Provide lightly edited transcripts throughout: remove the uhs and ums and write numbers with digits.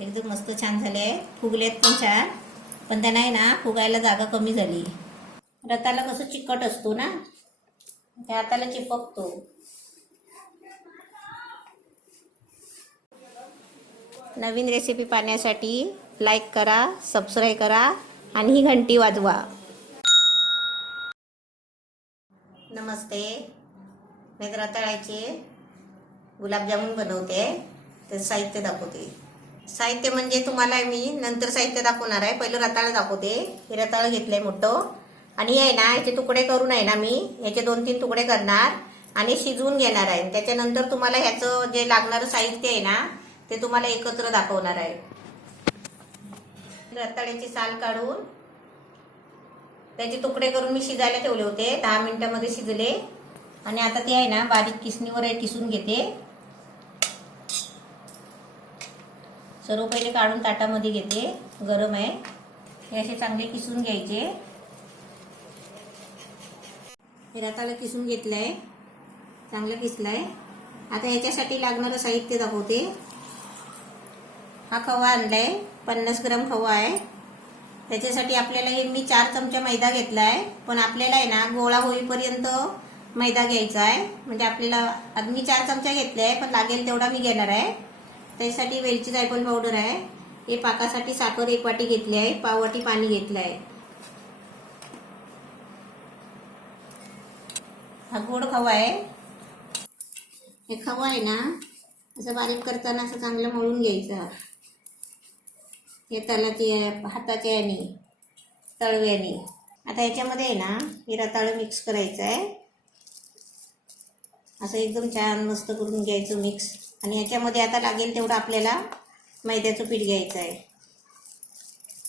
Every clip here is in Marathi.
एकदम मस्त छान झाले, फुगलेत पण छान. पण त्यांना आहे ना फुगायला जागा कमी झाली. रताला कसं चिकट असतो ना, त्या हाताला चिपकतो. नवीन रेसिपी पाहण्यासाठी लाईक करा, सबस्क्राईब करा आणि ही घंटी वाजवा. नमस्ते. मी रताळ्याचे गुलाबजामुन बनवते. ते साहित्य दाखवते. साहित्य म्हणजे तुम्हाला मी नंतर साहित्य दाखवणार आहे. पहिलं रताळं दाखवते. हे रताळं घेतलंय मोठं आणि हे आहे ना याचे तुकडे करून आहे ना मी याचे 2-3 तुकडे करणार आणि शिजवून घेणार आहे. त्याच्यानंतर तुम्हाला ह्याचं जे लागणारं साहित्य आहे ना ते तुम्हाला एकत्र दाखवणार आहे. रताळ्याची साल काढून त्याचे तुकडे करून मी शिजायला ठेवले होते. 10 मिनिटांमध्ये शिजले आणि आता ते आहे ना बारीक किसणीवर किसून घेते. सर्व पहिले काढून ताटामध्ये घेते. गरम आहे. हे असे चांगले किसून घ्यायचे. हे रताळं किसून घेतलंय, चांगलं किसलंय. आता याच्यासाठी लागणारं साहित्य दाखवते. हा खवा आणलाय, 50 ग्राम खवा आहे. त्याच्यासाठी आपल्याला हे मी 4 चमचा मैदा घेतलाय. पण आपल्याला आहे ना गोळा होईपर्यंत मैदा घ्यायचा आहे. म्हणजे आपल्याला आज मी 4 चमचा घेतले आहे, पण लागेल तेवढा मी घेणार आहे. त्यासाठी वेलची जायफळ पावडर आहे. हे पाकासाठी साखर 1 वाटी घेतली आहे. पाव वाटी पाणी घेतलं आहे. हा गोड खवा आहे. हे खवा आहे ना असं बारीक करताना असं चांगलं मळून घ्यायचं. हे तलाची हाताच्या याने तळव्याने. आता याच्यामध्ये आहे ना हे रताळं मिक्स करायचं आहे. असं एकदम छान मस्त करून घ्यायचं मिक्स. आणि याच्यामध्ये आता लागेल तेवढं आपल्याला मैद्याचं पीठ घ्यायचं आहे.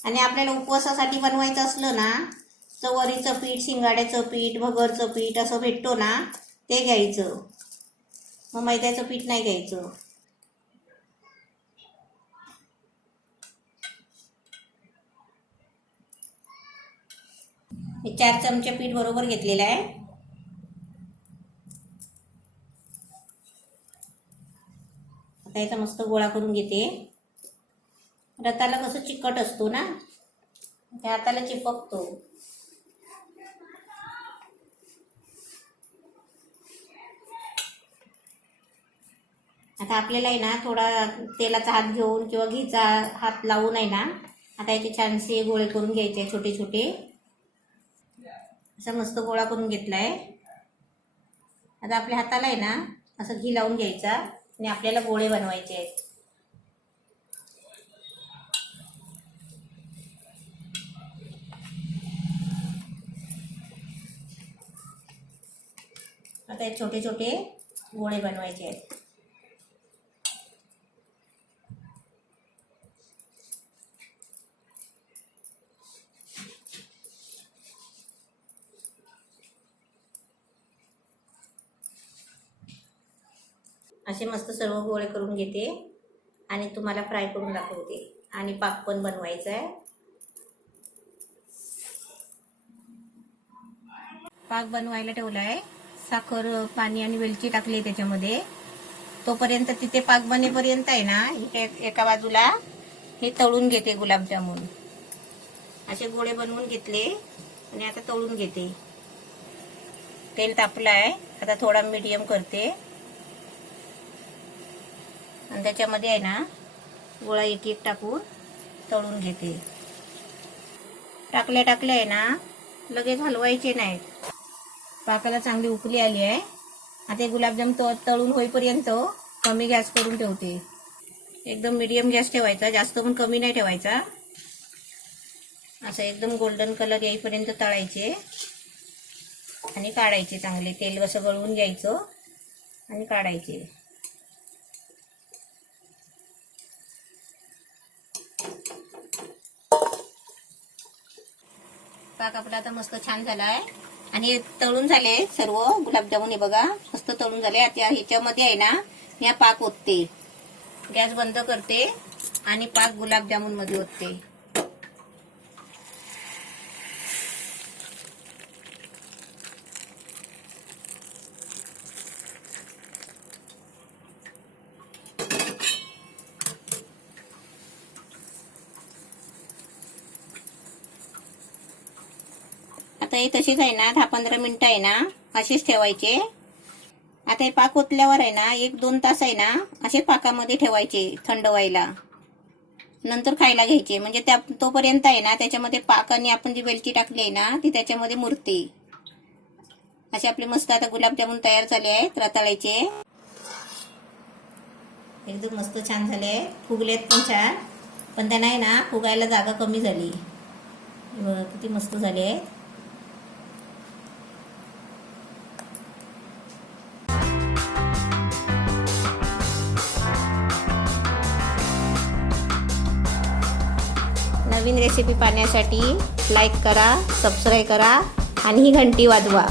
आणि आपल्याला उपवासासाठी बनवायचं असलं ना तर वरीचं पीठ, शिंगाड्याचं पीठ, भगरचं पीठ असं भेटतो ना ते घ्यायचं. मग मैद्याचं पीठ नाही घ्यायचं. हे 4 चमचे पीठ बरोबर घेतलेलं आहे. आता याचा मस्त गोळा करून घेते. रताला कसं चिकट असतो ना, त्या हाताला चिपकतो. आता आपल्याला आहे ना थोडा तेलाचा हात घेऊन किंवा घीचा हात लावून आहे ना आता याचे छानसे गोळे करून घ्यायचे छोटे छोटे. असा मस्त गोळा करून घेतलाय. आता आपल्या हाताला आहे ना असं घी लावून घ्यायचा आणि आपल्याला गोळे बनवायचे आहेत. आता हे छोटे छोटे गोळे बनवायचे आहेत. असे मस्त सर्व गोळे करून घेते आणि तुम्हाला फ्राय करून दाखवते. आणि पाक पण बनवायचा आहे. पाक बनवायला ठेवला आहे. साखर, पाणी आणि वेलची टाकली त्याच्यामध्ये. तोपर्यंत तिथे पाक बनेपर्यंत आहे ना एका बाजूला हे तळून घेते गुलाबजामुन. असे गोळे बनवून घेतले आणि आता तळून घेते. तेल तापलं आहे. आता थोडा मीडियम करते आणि त्याच्यामध्ये आहे ना गोळा एक एक टाकून तळून घेते. टाकल्या टाकल्या आहे ना लगेच हलवायचे नाहीत. पाकाला चांगली उकळी आली आहे. आता गुलाबजाम तळून होईपर्यंत कमी गॅस करून ठेवते. एकदम मीडियम गॅस ठेवायचा, जास्त पण कमी नाही ठेवायचा. असं एकदम गोल्डन कलर येईपर्यंत तळायचे आणि काढायचे. चांगले तेल असं गळवून घ्यायचं आणि काढायचे. पाक आपला आता मस्त छान झाला आहे आणि तळून झाले सर्व गुलाबजामुन. हे बघा मस्त तळून झाले. आता ह्याच्यामध्ये आहे ना या पाक ओतते. गॅस बंद करते आणि पाक गुलाबजामुन मध्ये ओतते. हे तशीच आहे ना 10-15 मिनिटं आहे ना असेच ठेवायचे. आता हे पाक ओतल्यावर आहे ना 1-2 तास आहे ना असे पाकामध्ये ठेवायचे थंड व्हायला. नंतर खायला घ्यायचे. म्हणजे त्या तोपर्यंत आहे ना त्याच्यामध्ये पाक आणि आपण जी वेलची टाकली आहे ना ती त्याच्यामध्ये मुरते. असे आपले मस्त आता गुलाबजामुन तयार झाले आहेत रताळ्याचे. एकदम मस्त छान झाले आहेत. फुगलेत पण छान. पण त्यांना आहे ना फुगायला जागा कमी झाली. बघा किती मस्त झाले आहेत. नवीन रेसिपी पाहण्यासाठी लाईक करा, सबस्क्राईब करा आणि ही घंटी वाजवा.